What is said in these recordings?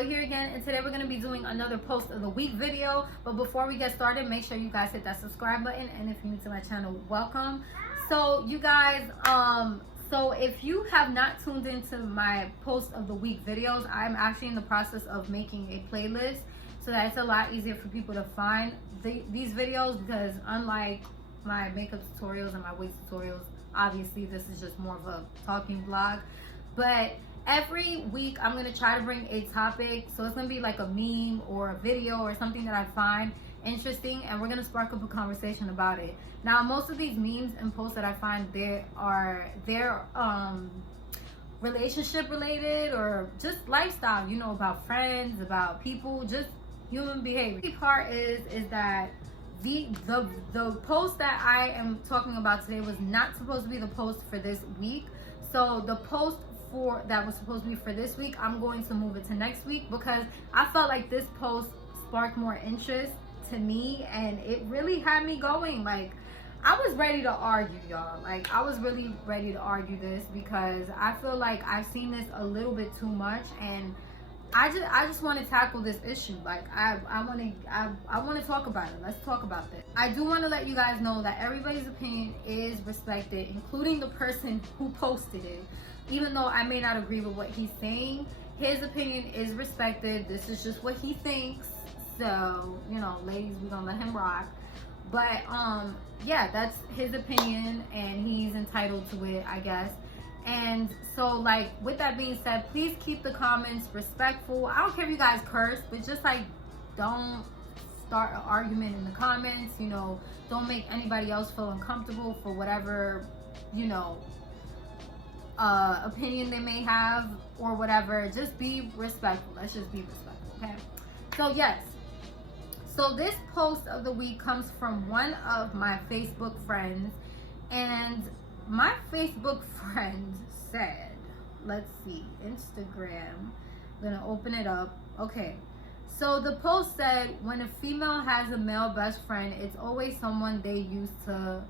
Joy here again, and today we're going to be doing another post of the week video. But before we get started, make sure you guys hit that subscribe button, and if you're new to my channel, welcome. So you guys, so if you have not tuned into my post of the week videos, I'm actually in the process of making a playlist so that it's a lot easier for people to find these videos, because unlike my makeup tutorials and my wig tutorials, obviously this is just more of a talking vlog. But every week I'm going to try to bring a topic, so it's going to be like a meme or a video or something that I find interesting, and we're going to spark up a conversation about it. Now, most of these memes and posts that I find, they're relationship related or just lifestyle, you know, about friends, about people, just human behavior. The part is that the post that I am talking about today was not supposed to be the post for this week. So the post that was supposed to be for this week, I'm going to move it to next week, because I felt like this post sparked more interest to me, and it really had me going. Like, I was ready to argue, y'all. Like, I was really ready to argue this, because I feel like I've seen this a little bit too much, and I just want to tackle this issue. Like, I want to talk about it. Let's talk about this. I do want to let you guys know that everybody's opinion is respected, including the person who posted it. Even though I may not agree with what he's saying, his opinion is respected. This is just what he thinks. So, you know, ladies, we're gonna let him rock. But yeah, that's his opinion, and he's entitled to it, I guess. And so, like, with that being said, please keep the comments respectful. I don't care if you guys curse, but just like, don't start an argument in the comments. You know, don't make anybody else feel uncomfortable for whatever, you know, opinion they may have or whatever. Just be respectful. Let's just be respectful, okay? So yes, so this post of the week comes from one of my Facebook friends, and my Facebook friend said, let's see, Instagram, I'm gonna open it up. Okay, so the post said, when a female has a male best friend, it's always someone they used to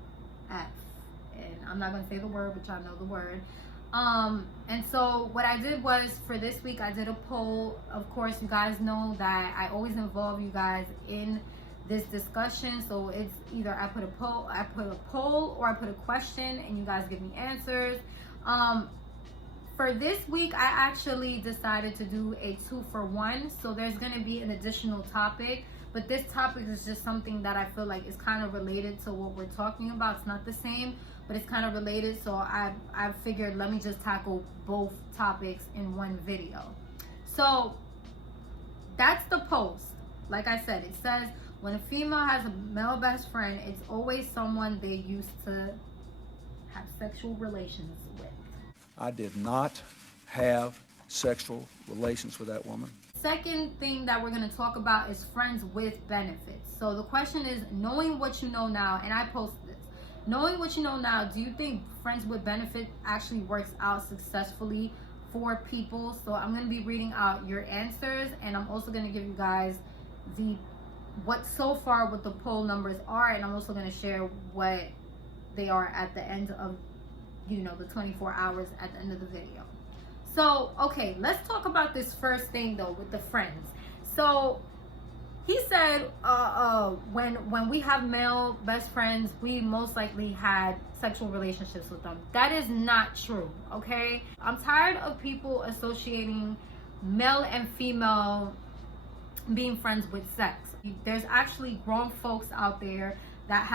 F. And I'm not gonna say the word, but y'all know the word. And so what I did was, for this week, I did a poll. Of course, you guys know that I always involve you guys in this discussion. So it's either I put a poll, or I put a question, and you guys give me answers. For this week, I actually decided to do a 2-for-1. So there's going to be an additional topic, but this topic is just something that I feel like is kind of related to what we're talking about. It's not the same, but it's kind of related. So I figured, let me just tackle both topics in one video. So that's the post. Like I said, it says, when a female has a male best friend, it's always someone they used to have sexual relations with. I did not have sexual relations with that woman. Second thing that we're going to talk about is friends with benefits. So the question is, knowing what you know now, and I posted this, knowing what you know now, do you think friends with benefit actually works out successfully for people? So I'm going to be reading out your answers, and I'm also going to give you guys what the poll numbers are, and I'm also going to share what they are at the end of, you know, the 24 hours at the end of the video. So, okay, let's talk about this first thing though, with the friends. So he said, when we have male best friends, we most likely had sexual relationships with them. That is not true, okay? I'm tired of people associating male and female being friends with sex. There's actually grown folks out there that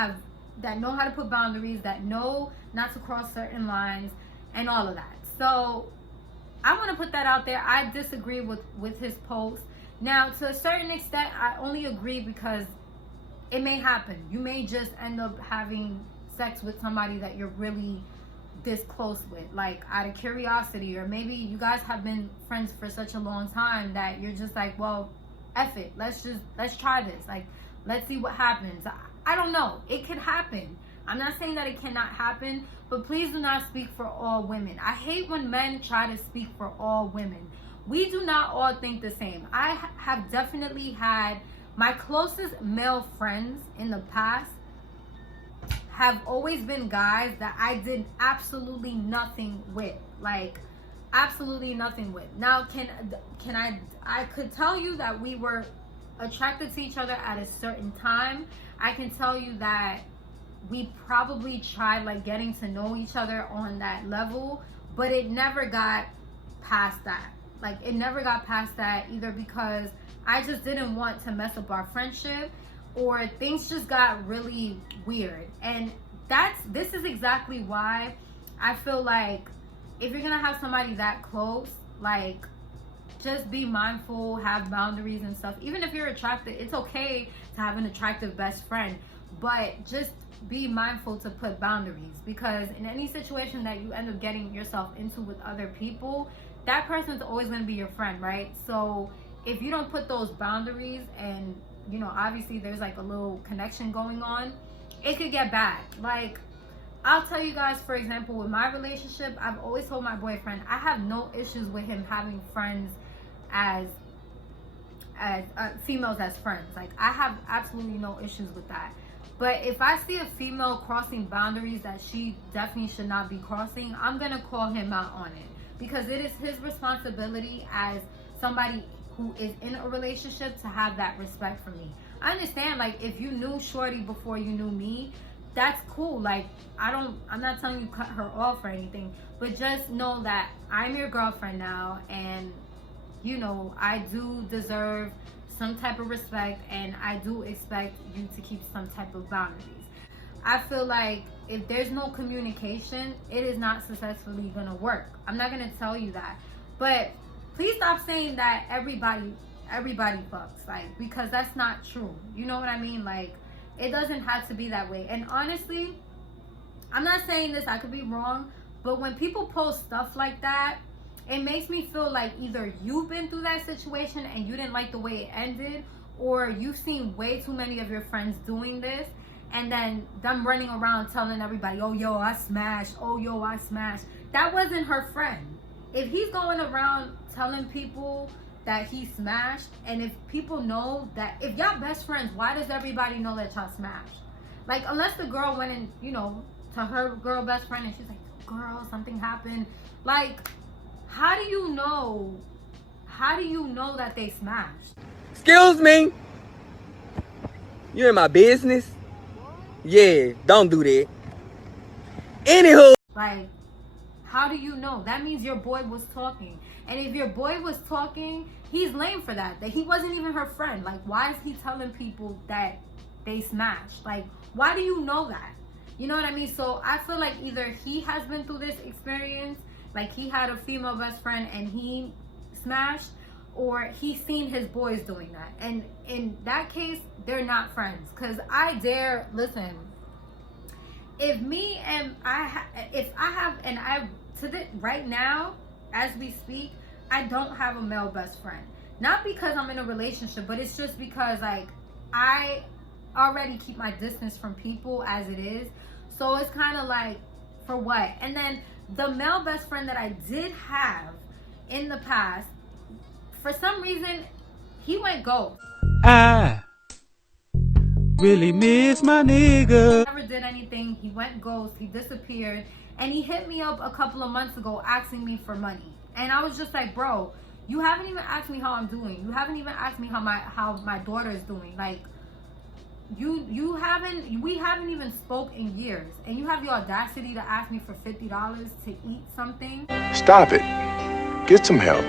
know how to put boundaries, that know not to cross certain lines, and all of that. So I want to put that out there. I disagree with his post. Now, to a certain extent, I only agree because it may happen. You may just end up having sex with somebody that you're really this close with, like out of curiosity, or maybe you guys have been friends for such a long time that you're just like, well, F it. Let's try this. Like, let's see what happens. I don't know. It could happen. I'm not saying that it cannot happen, but please do not speak for all women. I hate when men try to speak for all women. We do not all think the same. I have definitely had my closest male friends in the past have always been guys that I did absolutely nothing with. Like, absolutely nothing with. Now, can I could tell you that we were attracted to each other at a certain time. I can tell you that we probably tried like getting to know each other on that level, but it never got past that. Like, it never got past that, either because I just didn't want to mess up our friendship, or things just got really weird. And this is exactly why I feel like if you're gonna have somebody that close, like, just be mindful, have boundaries and stuff. Even if you're attracted, it's okay to have an attractive best friend, but just be mindful to put boundaries, because in any situation that you end up getting yourself into with other people, that person's always going to be your friend, right? So if you don't put those boundaries, and you know, obviously there's like a little connection going on, it could get bad. Like, I'll tell you guys, for example, with my relationship, I've always told my boyfriend I have no issues with him having friends as females as friends. Like, I have absolutely no issues with that. But if I see a female crossing boundaries that she definitely should not be crossing, I'm gonna call him out on it, because it is his responsibility as somebody who is in a relationship to have that respect for me. I understand, like, if you knew Shorty before you knew me, that's cool. Like, I'm not telling you cut her off or anything, but just know that I'm your girlfriend now, and you know, I do deserve some type of respect, and I do expect you to keep some type of boundaries. I feel like if there's no communication, it is not successfully gonna work. I'm not gonna tell you that, but please stop saying that everybody fucks, like, because that's not true. You know what I mean? Like, it doesn't have to be that way. And honestly, I'm not saying this, I could be wrong, but when people post stuff like that, it makes me feel like either you've been through that situation and you didn't like the way it ended, or you've seen way too many of your friends doing this, and then them running around telling everybody, oh, yo, I smashed. Oh, yo, I smashed. That wasn't her friend. If he's going around telling people that he smashed, and if people know that, if y'all best friends, why does everybody know that y'all smashed? Like, unless the girl went and, you know, to her girl best friend and she's like, girl, something happened. Like, how do you know that they smashed? Excuse me? You in my business? Yeah, don't do that. Anywho. Like, how do you know? That means your boy was talking. And if your boy was talking, he's lame for that. That he wasn't even her friend. Like, why is he telling people that they smashed? Like, why do you know that? You know what I mean? So I feel like either he has been through this experience, like he had a female best friend and he smashed, or he's seen his boys doing that. And in that case, they're not friends. Because listen, right now, as we speak, I don't have a male best friend. Not because I'm in a relationship, but it's just because, like, I already keep my distance from people as it is. So it's kind of like, for what? And then the male best friend that I did have in the past, for some reason, he went ghost. I really miss my nigga. Never did anything. He went ghost. He disappeared. And he hit me up a couple of months ago asking me for money. And I was just like, bro, you haven't even asked me how I'm doing. You haven't even asked me how my daughter is doing. Like, we haven't even spoke in years, and you have the audacity to ask me for $50 to eat something. Stop it. Get some help.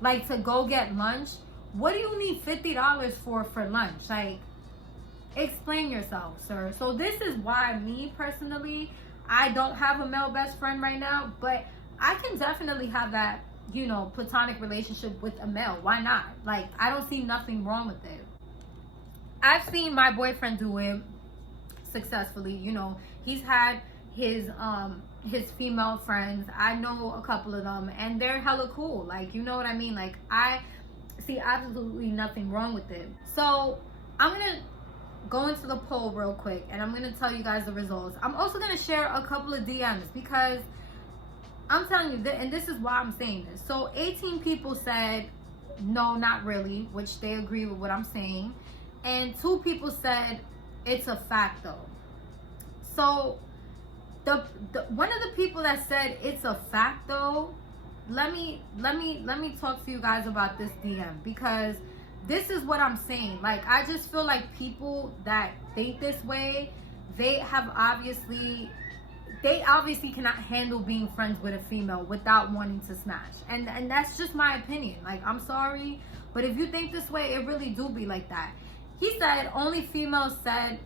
Like, to go get lunch. What do you need $50 for lunch? Like, explain yourself, sir. So this is why, me personally, I don't have a male best friend right now, but I can definitely have that, you know, platonic relationship with a male. Why not? Like, I don't see nothing wrong with it. I've seen my boyfriend do it successfully. You know, he's had his female friends. I know a couple of them, and they're hella cool. Like, you know what I mean? Like, I see absolutely nothing wrong with it. So I'm gonna go into the poll real quick, and I'm gonna tell you guys the results. I'm also gonna share a couple of DMs, because I'm telling you, and this is why I'm saying this. So 18 people said no, not really, which they agree with what I'm saying. And 2 people said it's a fact though. So the one of the people that said it's a fact though, let me talk to you guys about this DM, because this is what I'm saying. Like, I just feel like people that think this way, they obviously cannot handle being friends with a female without wanting to smash. And that's just my opinion. Like, I'm sorry, but if you think this way, it really do be like that. He said only females said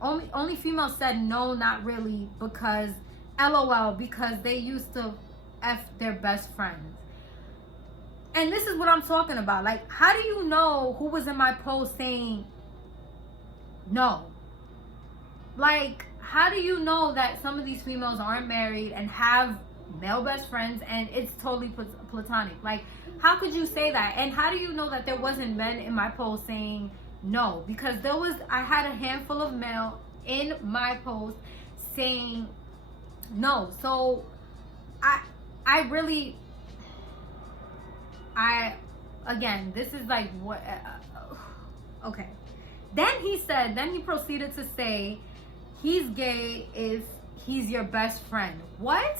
no, not really, because LOL, because they used to F their best friends. And this is what I'm talking about. Like, how do you know who was in my post saying no? Like, how do you know that some of these females aren't married and have male best friends and it's totally platonic? Like, how could you say that? And how do you know that there wasn't men in my post saying no? Because I had a handful of male in my post saying no. So again, this is like what, okay. Then he proceeded to say he's gay if he's your best friend. What?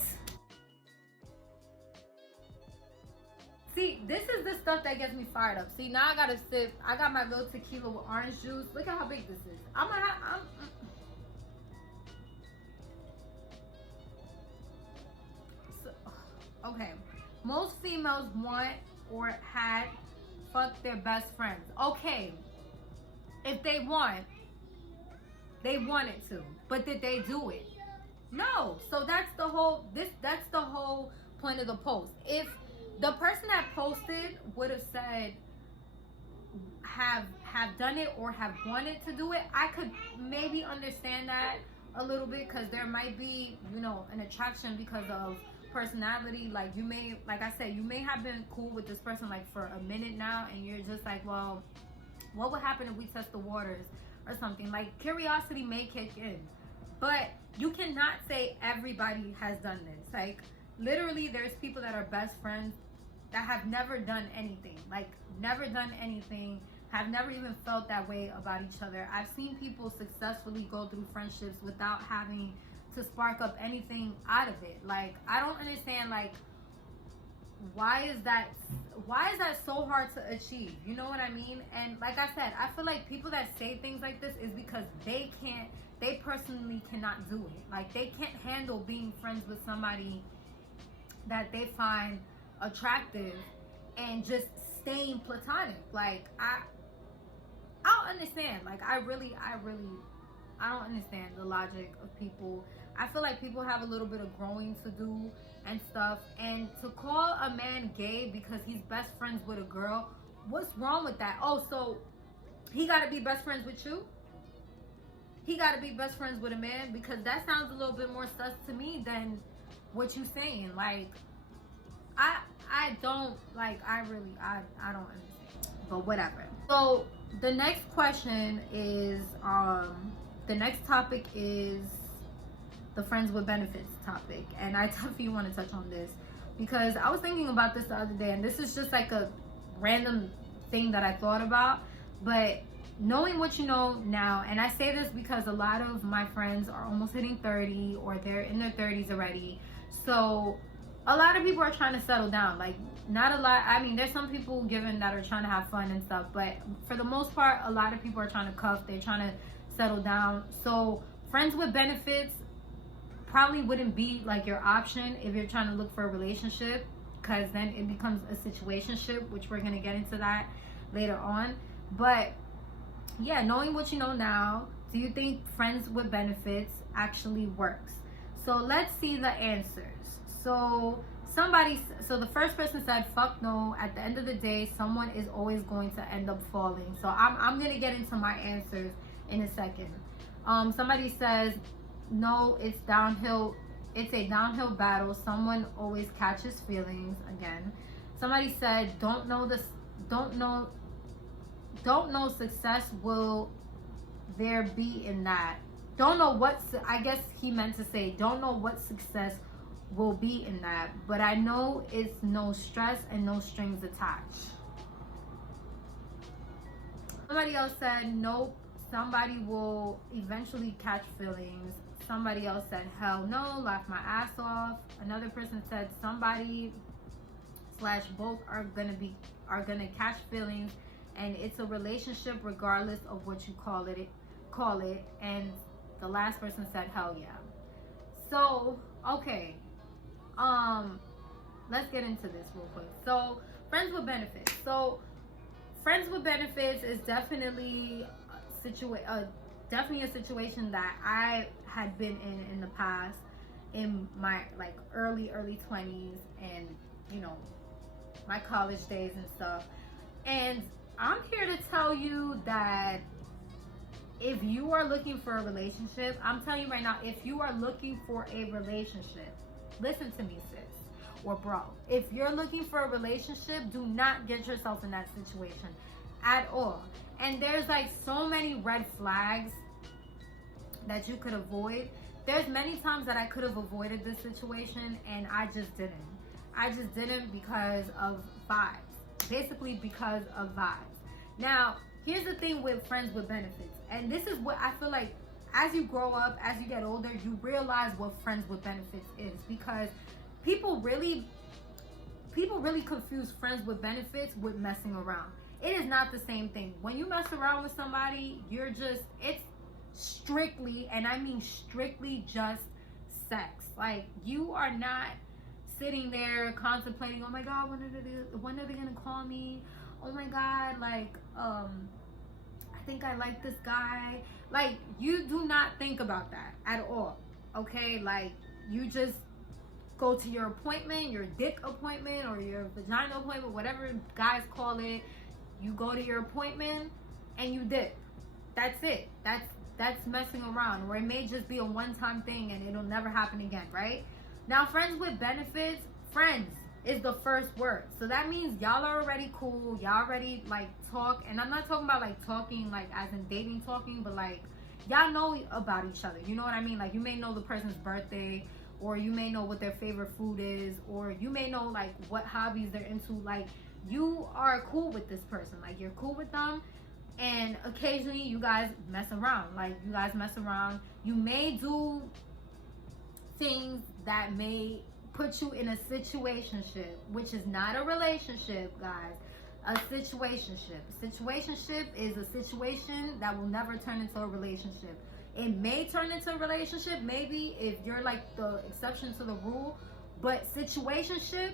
See, this is the stuff that gets me fired up. See, now I gotta sip. I got my little tequila with orange juice. Look at how big this is. Okay. Most females want or had fucked their best friends. Okay. If they wanted to. But did they do it? No. So that's the whole point of the post. If the person that posted would have said have done it or have wanted to do it, I could maybe understand that a little bit, because there might be, an attraction because of personality. Like, you may, like I said, you may have been cool with this person like for a minute now, and you're just like, well, what would happen if we test the waters or something? Like, curiosity may kick in, but you cannot say everybody has done this. Like, literally, there's people that are best friends that have never done anything, have never even felt that way about each other. I've seen people successfully go through friendships without having to spark up anything out of it. Like, I don't understand, like, why is that so hard to achieve? You know what I mean? And like I said, I feel like people that say things like this is because they personally cannot do it. Like, they can't handle being friends with somebody that they find attractive and just staying platonic. Like, I don't understand. Like, I don't understand the logic of people. I feel like people have a little bit of growing to do and stuff. And to call a man gay because he's best friends with a girl, what's wrong with that? Oh, so he got to be best friends with you? He got to be best friends with a man? Because that sounds a little bit more sus to me than what you saying. Like, I don't understand. But whatever. So the next question is, the next topic is the friends with benefits topic. And I definitely want to touch on this because I was thinking about this the other day, and this is just like a random thing that I thought about. But knowing what you know now, and I say this because a lot of my friends are almost hitting 30 or they're in their 30s already. So a lot of people are trying to settle down. Like, not a lot. I mean, there's some people given that are trying to have fun and stuff, but for the most part, a lot of people are trying to cuff. They're trying to settle down. So friends with benefits probably wouldn't be like your option if you're trying to look for a relationship, because then it becomes a situationship, which we're going to get into that later on. But yeah, knowing what you know now, do you think friends with benefits actually works? So let's see the answers. So the first person said, fuck no. At the end of the day, someone is always going to end up falling. So I'm going to get into my answers in a second. Somebody says, no, it's downhill. It's a downhill battle. Someone always catches feelings again. Somebody said, don't know success will there be in that. Don't know what, I guess he meant to say, don't know what success will be in that, but I know it's no stress and no strings attached. Somebody else said, nope, somebody will eventually catch feelings. Somebody else said, hell no, laugh my ass off. Another person said, somebody / both are gonna catch feelings, and it's a relationship regardless of what you call it. And the last person said hell yeah. So okay, let's get into this real quick. So friends with benefits. So friends with benefits is definitely a situation that I had been in the past, in my like early 20s, and you know, my college days and stuff. And I'm here to tell you that if you are looking for a relationship, I'm telling you right now, if you are looking for a relationship, listen to me, sis or bro. If you're looking for a relationship, do not get yourself in that situation at all. And there's like so many red flags that you could avoid. There's many times that I could have avoided this situation, and I just didn't. I just didn't because of vibes. Basically because of vibes. Now, here's the thing with friends with benefits. And this is what I feel like, as you grow up, as you get older, you realize what friends with benefits is. Because people really confuse friends with benefits with messing around. It is not the same thing. When you mess around with somebody, it's strictly, and I mean strictly, just sex. Like, you are not sitting there contemplating, oh my God, when are they gonna call me? Oh my God, like, I think I like this guy. Like, you do not think about that at all, okay? Like, you just go to your appointment, your dick appointment or your vagina appointment, whatever guys call it. You go to your appointment and you dip. That's it. That's messing around. Or it may just be a one-time thing and it'll never happen again, right? Now, friends with benefits, friends is the first word. So that means y'all are already cool. Y'all already like talk. And I'm not talking about like talking like as in dating talking, but like y'all know about each other. You know what I mean? Like, you may know the person's birthday, or you may know what their favorite food is, or you may know like what hobbies they're into. Like, you are cool with this person. Like, you're cool with them. And occasionally you guys mess around. Like, you guys mess around. You may do things that may put you in a situationship, which is not a relationship, guys. A situationship. A situationship is a situation that will never turn into a relationship. It may turn into a relationship, maybe, if you're like the exception to the rule, but situationships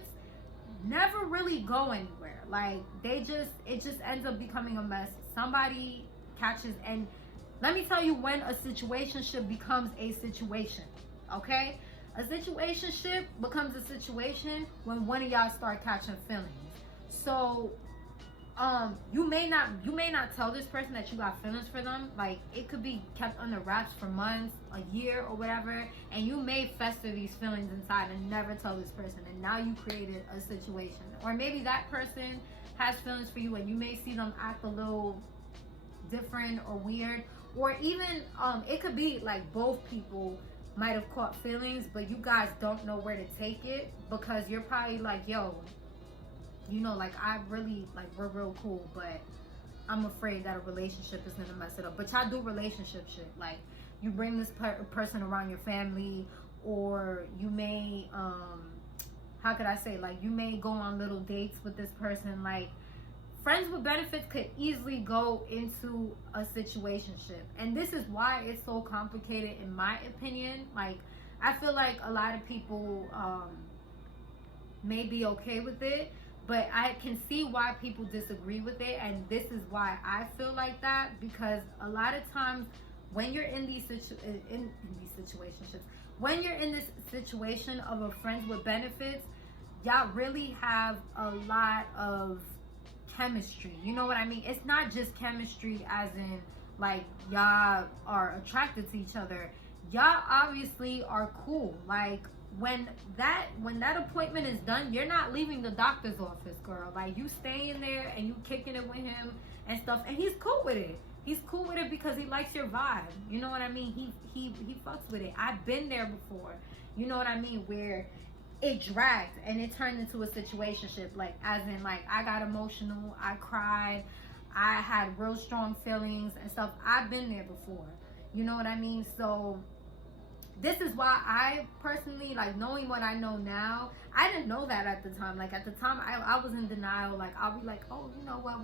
never really go anywhere. Like, it just ends up becoming a mess. Somebody catches, and let me tell you when a situationship becomes a situation, okay? A situationship becomes a situation when one of y'all start catching feelings. So, you may not tell this person that you got feelings for them. Like, it could be kept under wraps for months, a year, or whatever, and you may fester these feelings inside and never tell this person, and now you created a situation. Or maybe that person has feelings for you and you may see them act a little different or weird, or even it could be like both people might have caught feelings, but you guys don't know where to take it, because you're probably like, yo, you know, like, I really, like, we're real cool, but I'm afraid that a relationship is gonna mess it up. But y'all do relationship shit. Like, you bring this person around your family, or you may, how could I say, like, you may go on little dates with this person. Like, friends with benefits could easily go into a situationship. And this is why it's so complicated, in my opinion. Like, I feel like a lot of people may be okay with it, but I can see why people disagree with it, and this is why I feel like that. Because a lot of times when you're in these situationships, when you're in this situation of a friends with benefits, y'all really have a lot of chemistry. You know what I mean? It's not just chemistry as in like y'all are attracted to each other. Y'all obviously are cool. Like, when that appointment is done, you're not leaving the doctor's office, girl. Like, you stay in there and you kicking it with him and stuff, and he's cool with it. He's cool with it because he likes your vibe. You know what I mean? He fucks with it. I've been there before. You know what I mean? Where it dragged and it turned into a situationship. Like, as in, like, I got emotional, I cried, I had real strong feelings and stuff. I've been there before. You know what I mean? So this is why I personally, like, knowing what I know now, I didn't know that at the time. Like, at the time, I was in denial. Like, I'll be like, oh, you know what,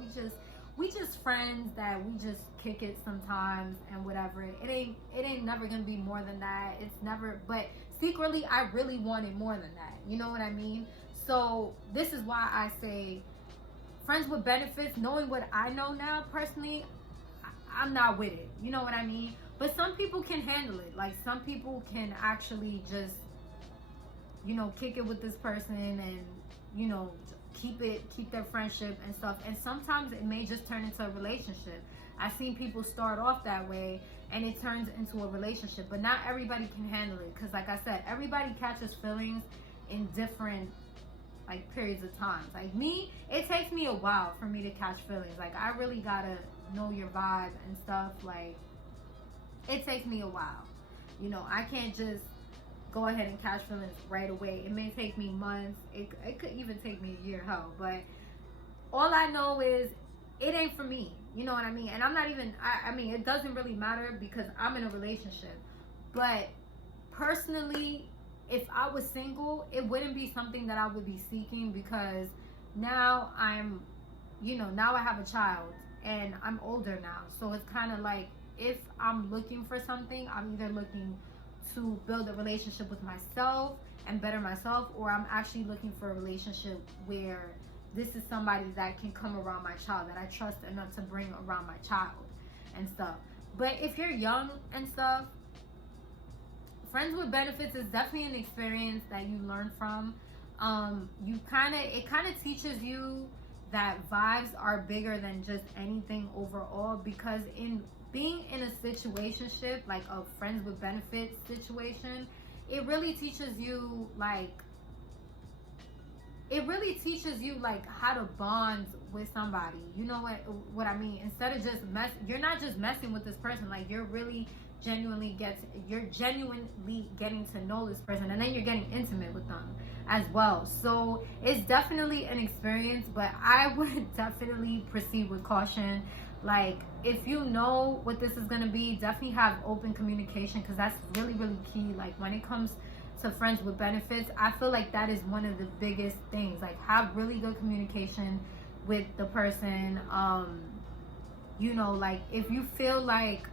we just friends that we just kick it sometimes and whatever. It ain't never gonna be more than that. It's never, but secretly I really wanted more than that. You know what I mean? So this is why I say friends with benefits, knowing what I know now personally, I'm not with it. You know what I mean? But some people can handle it. Like, some people can actually just, you know, kick it with this person and, you know, keep their friendship and stuff. And sometimes it may just turn into a relationship. I've seen people start off that way and it turns into a relationship, but not everybody can handle it. Because like I said, everybody catches feelings in different, like, periods of times. Like me, it takes me a while for me to catch feelings. Like, I really gotta know your vibe and stuff. Like, it takes me a while. You know, I can't just go ahead and catch feelings right away. It may take me months. It could even take me a year, hell. But all I know is it ain't for me. You know what I mean? And I'm not even, I mean, it doesn't really matter because I'm in a relationship. But personally, if I was single, it wouldn't be something that I would be seeking, because now I'm, you know, now I have a child and I'm older now. So it's kind of like, if I'm looking for something, I'm either looking to build a relationship with myself and better myself, or I'm actually looking for a relationship where this is somebody that can come around my child, that I trust enough to bring around my child and stuff. But if you're young and stuff, friends with benefits is definitely an experience that you learn from. It kind of teaches you that vibes are bigger than just anything overall, because in being in a situationship, like a friends with benefits situation, it really teaches you like how to bond with somebody. You know what I mean? Instead of just you're not just messing with this person, like you're genuinely getting to know this person, and then you're getting intimate with them as well. So it's definitely an experience, but I would definitely proceed with caution. Like, if you know what this is going to be, definitely have open communication, because that's really, really key. Like, when it comes to friends with benefits, I feel like that is one of the biggest things. Like, have really good communication with the person. You know, like, if you feel like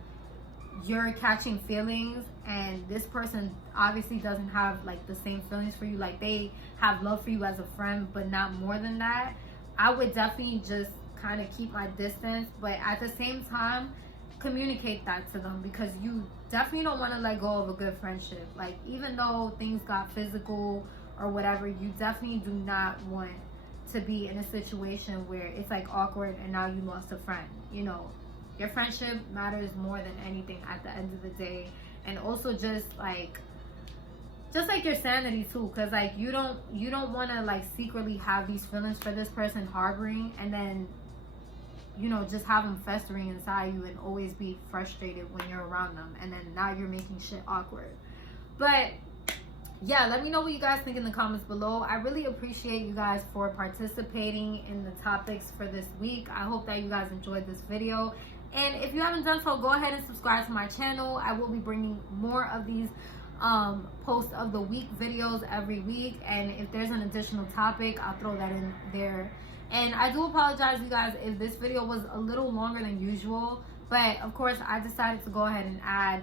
you're catching feelings and this person obviously doesn't have like the same feelings for you, like they have love for you as a friend but not more than that, I would definitely just kind of keep my distance. But at the same time, communicate that to them, because you definitely don't want to let go of a good friendship. Like, even though things got physical or whatever, you definitely do not want to be in a situation where it's like awkward and now you lost a friend. You know, your friendship matters more than anything at the end of the day. And also just like your sanity too, because like you don't want to like secretly have these feelings for this person harboring, and then, you know, just have them festering inside you and always be frustrated when you're around them, and then now you're making shit awkward. But yeah, let me know what you guys think in the comments below. I really appreciate you guys for participating in the topics for this week. I hope that you guys enjoyed this video. And if you haven't done so, go ahead and subscribe to my channel. I will be bringing more of these post of the week videos every week. And if there's an additional topic, I'll throw that in there. And I do apologize, you guys, if this video was a little longer than usual. But of course, I decided to go ahead and add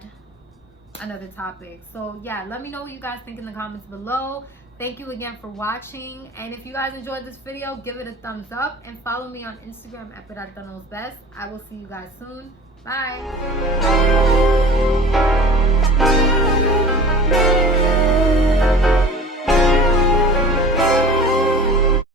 another topic. So yeah, let me know what you guys think in the comments below. Thank you again for watching, and if you guys enjoyed this video, give it a thumbs up and follow me on Instagram at Peralta Knows Best. I will see you guys soon. Bye.